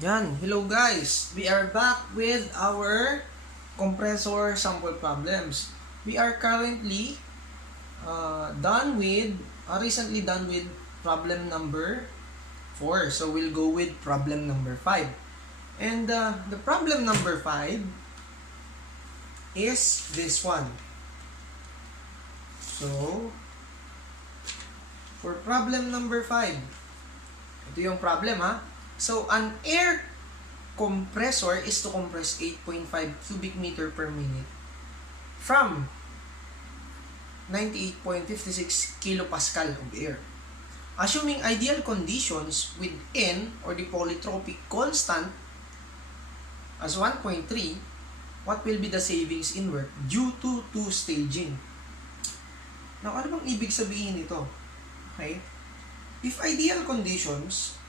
Yan, hello guys! We are back with our compressor sample problems. We are currently recently done with problem number 4. So we'll go with problem number 5. And the problem number 5 is this one. So, for problem number 5, ito yung problem ha. So, an air compressor is to compress 8.5 cubic meter per minute from 98.56 kilopascal of air. Assuming ideal conditions with N or the polytropic constant as 1.3, what will be the savings in work due to two-staging? Now, ano bang ibig sabihin nito? Okay? If ideal conditions,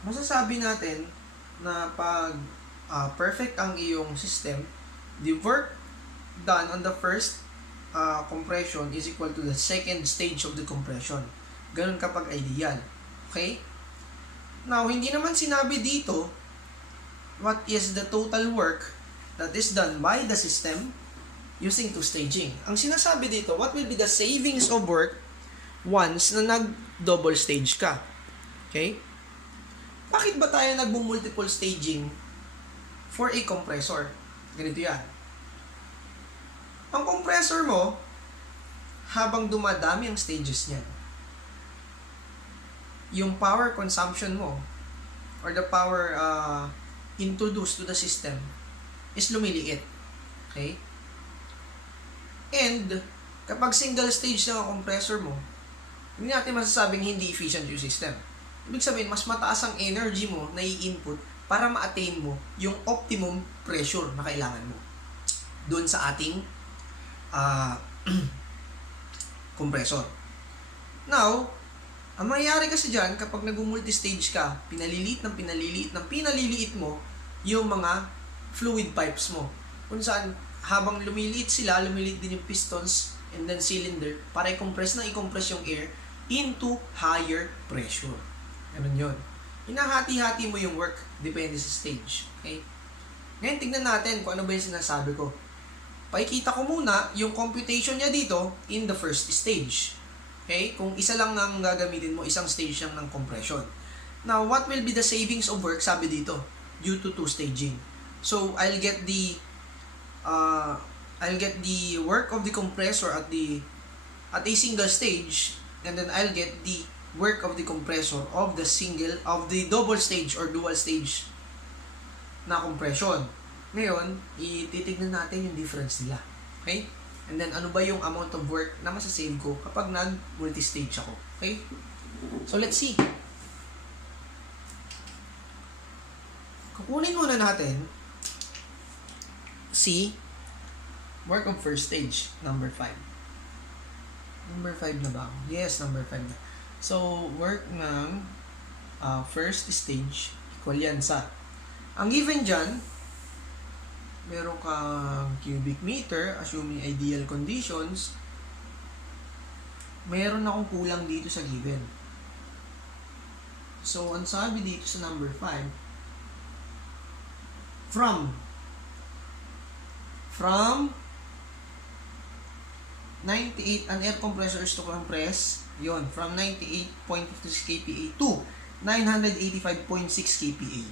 masasabi natin na pag perfect ang iyong system, the work done on the first compression is equal to the second stage of the compression. Ganun kapag ideal. Okay? Now, hindi naman sinabi dito what is the total work that is done by the system using two-staging. Ang sinasabi dito, what will be the savings of work once na nag-double stage ka? Okay? Bakit ba tayo nagmo-multiple staging for a compressor? Ganito yan. Ang compressor mo, habang dumadami ang stages niyan, yung power consumption mo, or the power introduced to the system, is lumiliit. Okay? And, kapag single stage na ang compressor mo, hindi natin masasabing hindi efficient yung system. Ibig sabihin, mas mataas ang energy mo na i-input para ma-attain mo yung optimum pressure na kailangan mo doon sa ating compressor. Now, ang mangyayari kasi dyan, kapag nag-multi-stage ka, pinaliliit mo yung mga fluid pipes mo. Kung saan, habang lumiliit sila, lumiliit din yung pistons and then cylinder para i-compress yung air into higher pressure. Ganun yun. Hinahati-hati mo yung work, depende sa stage. Okay? Ngayon, tignan natin kung ano ba yung sinasabi ko. Pakikita ko muna yung computation niya dito in the first stage. Okay? Kung isa lang nang gagamitin mo, isang stage lang ng compression. Now, what will be the savings of work? Sabi dito, due to two-staging. So, I'll get the work of the compressor at a single stage, and then I'll get the work of the compressor of the double stage or dual stage na compression. Ngayon, ititignan natin yung difference nila. Okay? And then, ano ba yung amount of work na masasave ko kapag nag-multi-stage ako? Okay? So, let's see. Kukunin muna natin si work of first stage, number 5. Number 5 na ba? Yes, number 5 na. So, work ng first stage, equal yan sa, ang given dyan, meron kang cubic meter, assuming ideal conditions, meron akong kulang dito sa given. So, ang sabi dito sa number 5, from 98, an air compressor is to compress, yon, from 98.56 kPa to 985.6 kPa.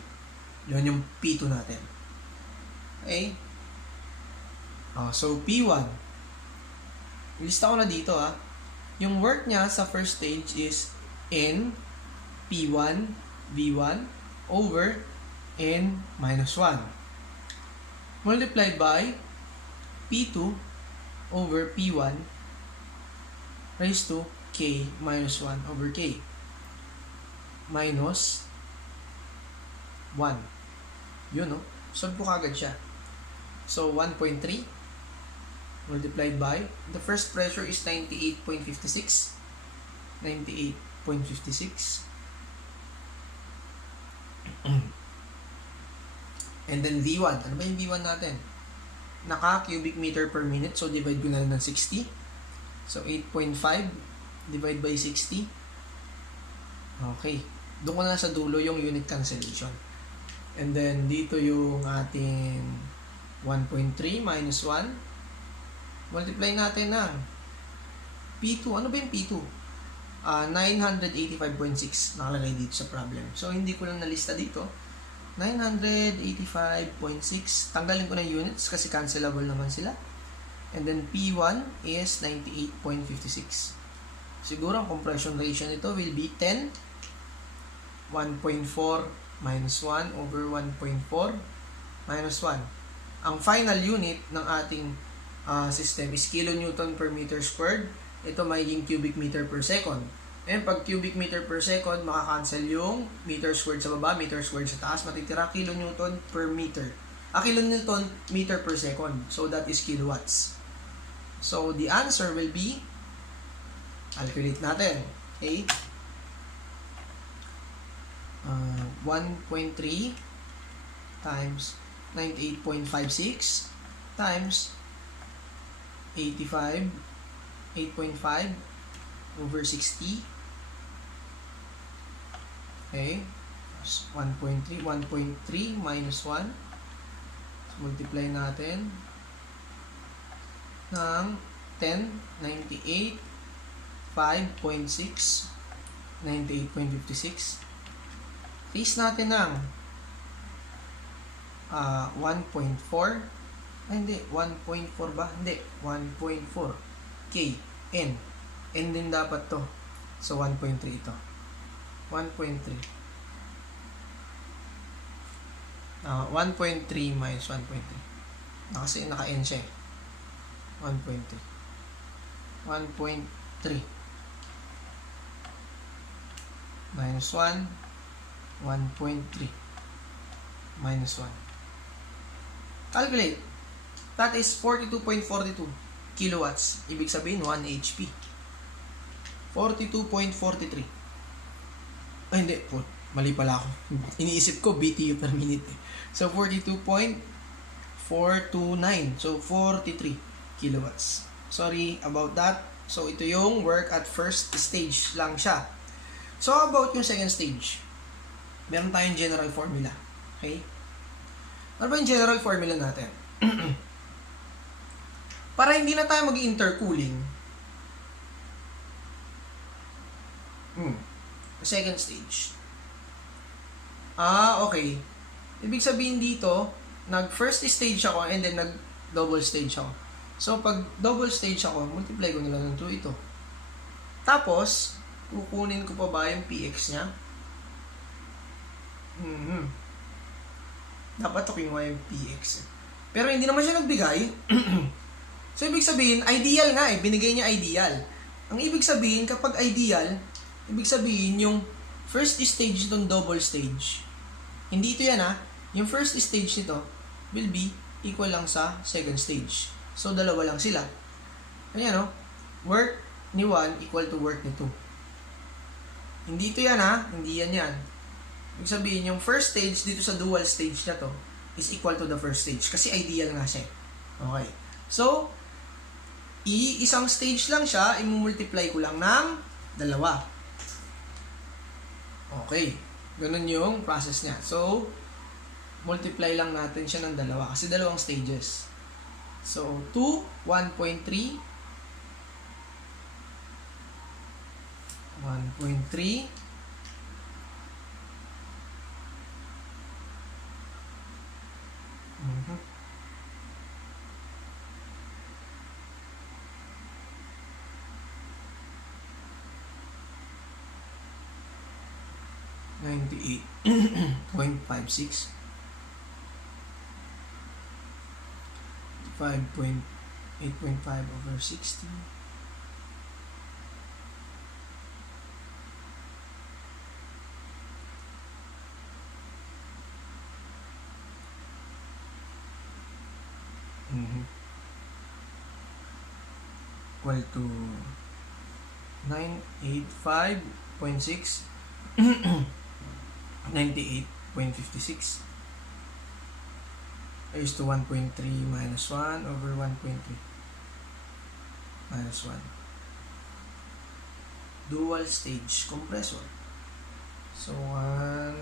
Yon yung P2 natin. Okay? So, P1. Ilista ko na dito Yung work niya sa first stage is N P1 V1 over N minus 1. Multiplied by P2 over P1 raised to K minus 1 over K minus 1. Yun, no? Solve po kagad siya. So, 1.3 multiplied by, the first pressure is 98.56. 98.56. And then V1. Ano ba yung V1 natin? Naka-cubic meter per minute. So, divide ko na lang ng 60. So, 8.5 divide by 60. Okay. Doon ko na sa dulo yung unit cancellation. And then, dito yung ating 1.3 minus 1. Multiply natin ng P2. Ano ba yung P2? 985.6 nakalagay dito sa problem. So, hindi ko lang nalista dito. 985.6. Tanggalin ko na units kasi cancelable naman sila. And then, P1 is 98.56. Siguro, ang compression ratio nito will be 10. 1.4 minus 1 over 1.4 minus 1. Ang final unit ng ating system is kilonewton per meter squared. Ito magiging cubic meter per second. And pag cubic meter per second, makakancel yung meter squared sa baba, meter squared sa taas. Matitira kilonewton per meter. Kilonewton meter per second. So that is kilowatts. So the answer will be, calculate natin. Okay? 1.3 times 98.56 times 8.5 over 60. Okay, 1.3 minus 1. So, multiply natin ng 10, 98, 5.6, 98.56. Raise natin ng 1.4. Hindi, 1.4 ba? Hindi, 1.4 K, N. N din dapat to. So, 1.3 ito. 1.3. 1.3 minus 1.3. Kasi naka-N siya eh. 1.3. 1.3 minus 1. 1.3 minus 1. Calculate. That is 42.42 kilowatts. Ibig sabihin 1 HP. 42.43. Ay hindi, mali pala ako. Iniisip ko BTU per minute. So 42.429. So 43 kilowatts. Sorry about that. So ito yung work at first stage lang siya. So how about yung second stage? Meron tayong general formula. Okay? Ano ba yung general formula natin? Para hindi na tayo mag-intercooling. Second stage. Okay. Ibig sabihin dito, nag-first stage ako and then nag-double stage ako. So, pag double stage ako, multiply ko na lang ng 2 ito. Tapos, kukunin ko pa ba yung PX niya? Dapat tukin mo yung PX. Pero hindi naman siya nagbigay. So, ibig sabihin, ideal nga eh. Binigay niya ideal. Ang ibig sabihin, kapag ideal, ibig sabihin yung first stage nitong double stage. Hindi ito yan ha. Yung first stage nito will be equal lang sa second stage. So, dalawa lang sila. Ayan o. Work ni 1 equal to work ni 2. Hindi ito yan ha. Hindi yan yan. Ibig sabihin, yung first stage dito sa dual stage na to is equal to the first stage. Kasi ideal nga siya. Okay. So, isang stage lang siya, i-multiply ko lang ng dalawa. Okay. Ganun yung process niya. So, multiply lang natin siya ng dalawa. Kasi dalawang stages. So, 2, 1.3. 1.3. 98.56 5.8.5 over 60 equal to 985.6 98.56 is to 1.3 minus 1 over 1.3 minus 1. Dual stage compressor. So, 1.3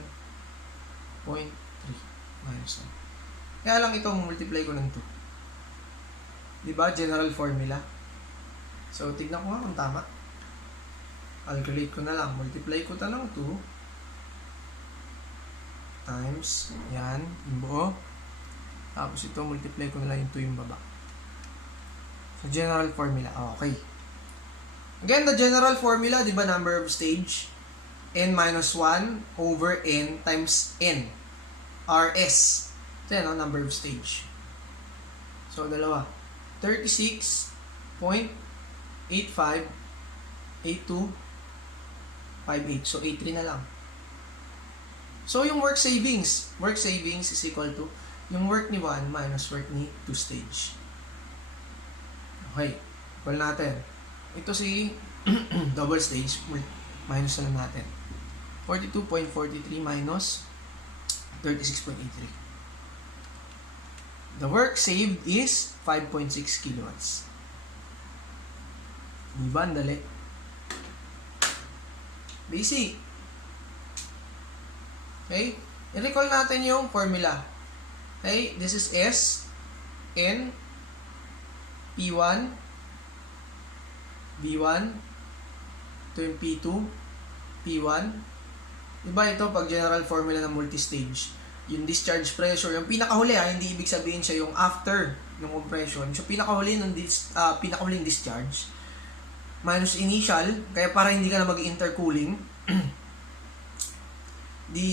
minus 1. Kaya lang ito, multiply ko ng 2. Diba? General formula. So, tignan ko nga kung tama. Calculate ko na lang. Multiply ko ta ng 2 times, yan, yung buo. Tapos ito, multiply ko na lang yung 2 yung baba. So, general formula. Okay. Again, the general formula, di ba, number of stage, n minus 1 over n times n. RS. Ito yan, no? Number of stage. So, dalawa. 36.858258. So, 83 na lang. So, yung work savings is equal to yung work ni 1 minus work ni 2 stage. Okay. Equal natin. Ito si double stage, minus na natin. 42.43 minus 36.83. The work saved is 5.6 kilowatts. Diba? Ang dali. Basic. Okay? I-recall natin yung formula. Okay? This is S, N, P1, V1, ito yung P2, P1. Diba ito pag general formula ng multi-stage? Yung discharge pressure, yung pinakahuli hindi ibig sabihin siya yung after ng compression. So pinakahuli ng pinakahuling discharge minus initial, kaya para hindi ka na mag-intercooling. The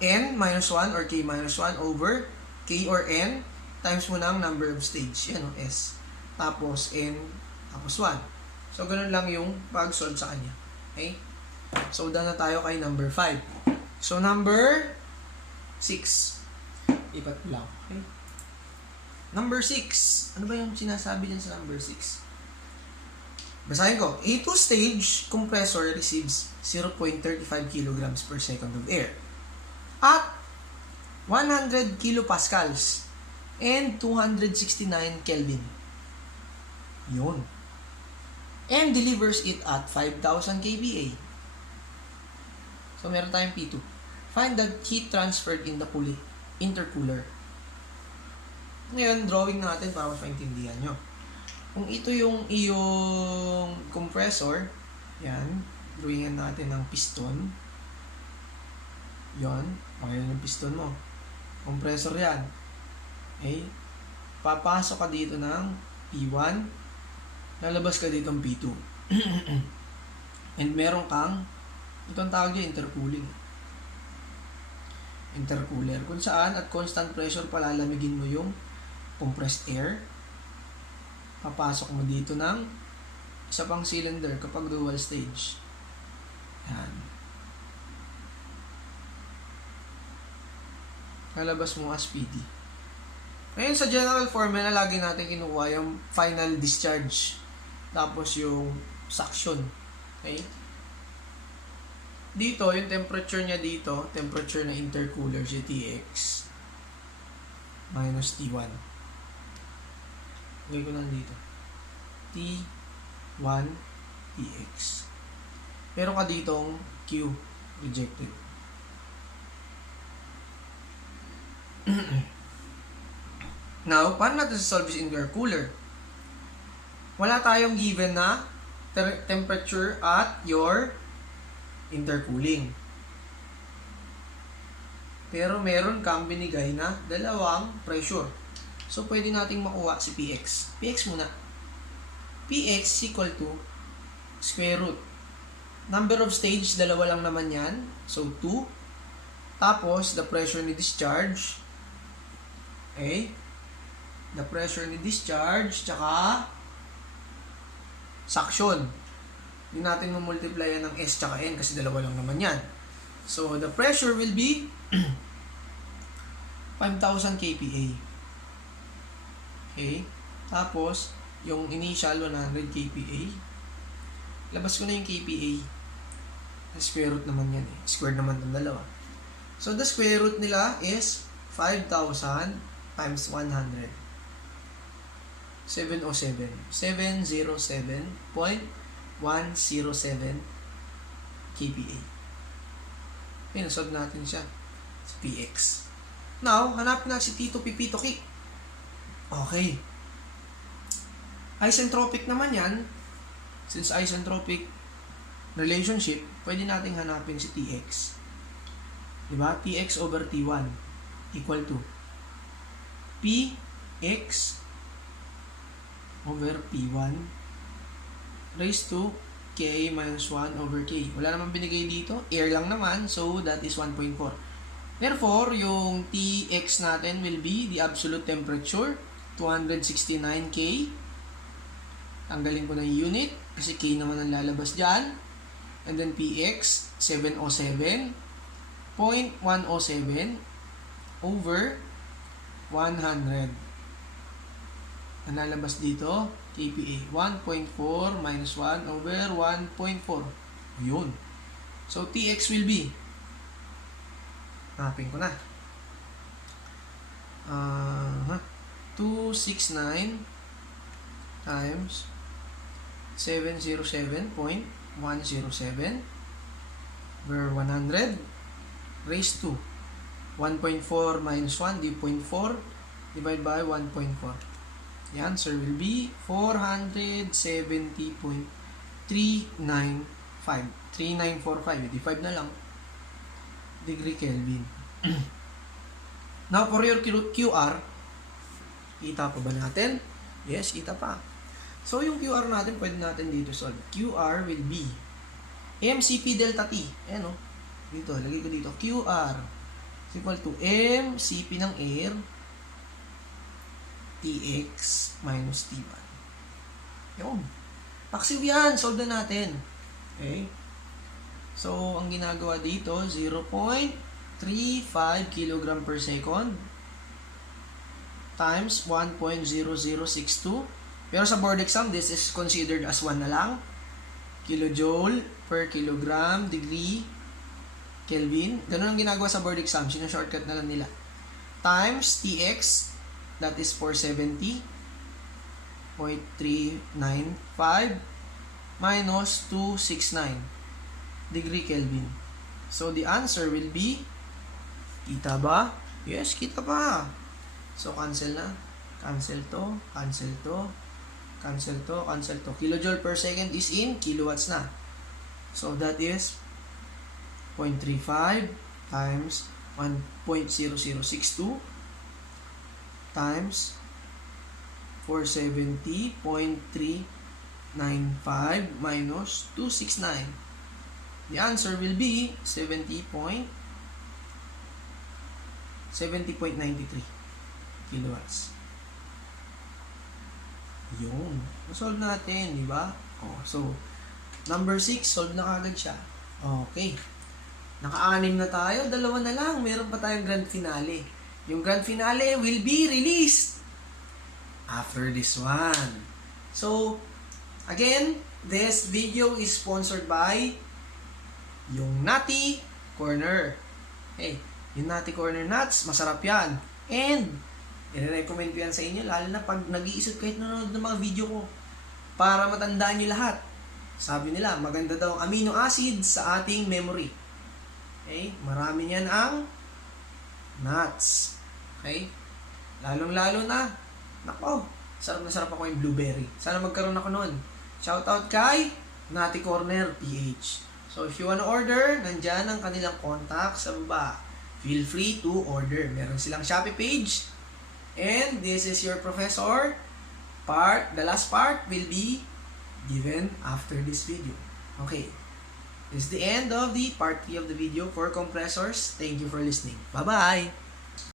N minus 1 or K minus 1 over K or N times mo ng number of stage. Yan o, S. Tapos N, tapos 1. So, ganun lang yung pag-solve sa kanya. Okay? So, done na tayo kay number 5. So, number 6. Ipat ko lang. Okay? Number 6. Ano ba yung sinasabi dyan sa number 6? Basahin ko. A 2-stage compressor receives 0.35 kilograms per second of air at 100 kilopascals and 269 Kelvin. Yun. And delivers it at 5,000 kVA. So, meron tayong P2. Find the heat transferred in the intercooler. Ngayon, drawing natin para mas maintindihan nyo. Kung ito yung iyong compressor, yan, drawingan natin ng piston. Yan, okay yung piston mo. Compressor yan. Okay? Papasok ka dito ng P1, lalabas ka dito ng P2. And meron kang, itong tawag niya, intercooling. Intercooler. Kung saan, at constant pressure, palalamigin mo yung compressed air. Papasok mo dito ng isa pang cylinder kapag dual stage. Yan. Lalabas mo as PD. Ngayon sa general formula, lagi natin kinukuha yung final discharge. Tapos yung suction. Okay? Dito, yung temperature niya dito, temperature na intercooler si TX minus T1. Lagay ko lang dito. T1 TX. Meron ka ditong Q rejected. Now, paano natin solve this intercooler? Wala tayong given na temperature at your intercooling. Pero meron kang binigay na dalawang pressure. So, pwede nating makuha si PX. PX muna. PX equal to square root. Number of stage, dalawa lang naman yan. So, 2. Tapos, the pressure ni discharge. Okay? The pressure ni discharge, tsaka suction. Hindi natin mamultiply yan ng S tsaka N kasi dalawa lang naman yan. So, the pressure will be 5,000 kPa. Okay? Tapos, yung initial 100 kPa. Labas ko na yung kPa. Square root naman yan eh. Square naman ng dalawa. So, the square root nila is 5,000 times 100. 707. 707.107 kPa. Okay, nasolve natin siya. Si Px. Now, hanapin natin si T to P, P to Q. Okay. Isentropic naman yan. Since isentropic relationship, pwede nating hanapin si Tx. Diba? Tx over T1 equal to Px over P1 raised to K minus 1 over K. Wala naman binigay dito. Air lang naman. So, that is 1.4. Therefore, yung Tx natin will be the absolute temperature, 269 K. Tanggalin ko na yung unit kasi K naman ang lalabas dyan. And then Px, 707.107 over 100. Ang lalabas dito, kPa, 1.4 minus 1 over 1.4. Yun. So, Tx will be, hanapin ko na, 269 times 707.107 over 100 raised to 1.4 minus 1, di 0.4 divided by 1.4. The answer will be 470.395. 3945. Di 5 na lang. Degree Kelvin. Now, for your QR, kita pa ba natin? Yes, kita pa. So, yung QR natin, pwede natin dito solve. QR will be mCp delta T. Ayan o. Dito, lagay ko dito. QR is equal to mCp ng air Tx minus T1. Yun. Paksiw yan. Solve na natin. Okay? So, ang ginagawa dito, 0.35 kg per second times 1.0062. Pero sa board exam, this is considered as 1 na lang. Kilojoule per kilogram degree Kelvin. Ganun ang ginagawa sa board exam. Sino-shortcut na lang nila. Times Tx, that is 470.395 minus 269 degree Kelvin. So, the answer will be, kita ba? Yes, kita pa. So, cancel na. Cancel to, cancel to, cancel to, cancel to. Kilojoule per second is in kilowatts na. So, that is 0.35 times 1.0062 times 470.395 minus 269. The answer will be 70.93 kilowatts. Yun. Solve natin, di ba? Oh, so, number 6, solve na kagad siya. Okay. Naka-anim na tayo. 2 na lang. Meron pa tayong grand finale. Yung grand finale will be released after this one. So, again, this video is sponsored by yung Nutty Corner. Hey, yung Nutty Corner nuts, masarap yan. And, i-recommend ko yan sa inyo, lalo na pag nag-iisip kahit nanonood ng mga video ko para matandaan nyo lahat. Sabi nila, maganda daw ang amino acids sa ating memory. Okay? Marami niyan ang nuts. Okay? Lalong-lalo na, nako, sarap na sarap ako yung blueberry. Sana magkaroon ako nun. Shoutout kay Nutty Corner PH. So, if you wanna order, nandyan ang kanilang contact sa baba. Feel free to order. Meron silang Shopee page. And this is your professor. The last part will be given after this video. Okay. This is the end of the part 3 of the video for compressors. Thank you for listening. Bye-bye!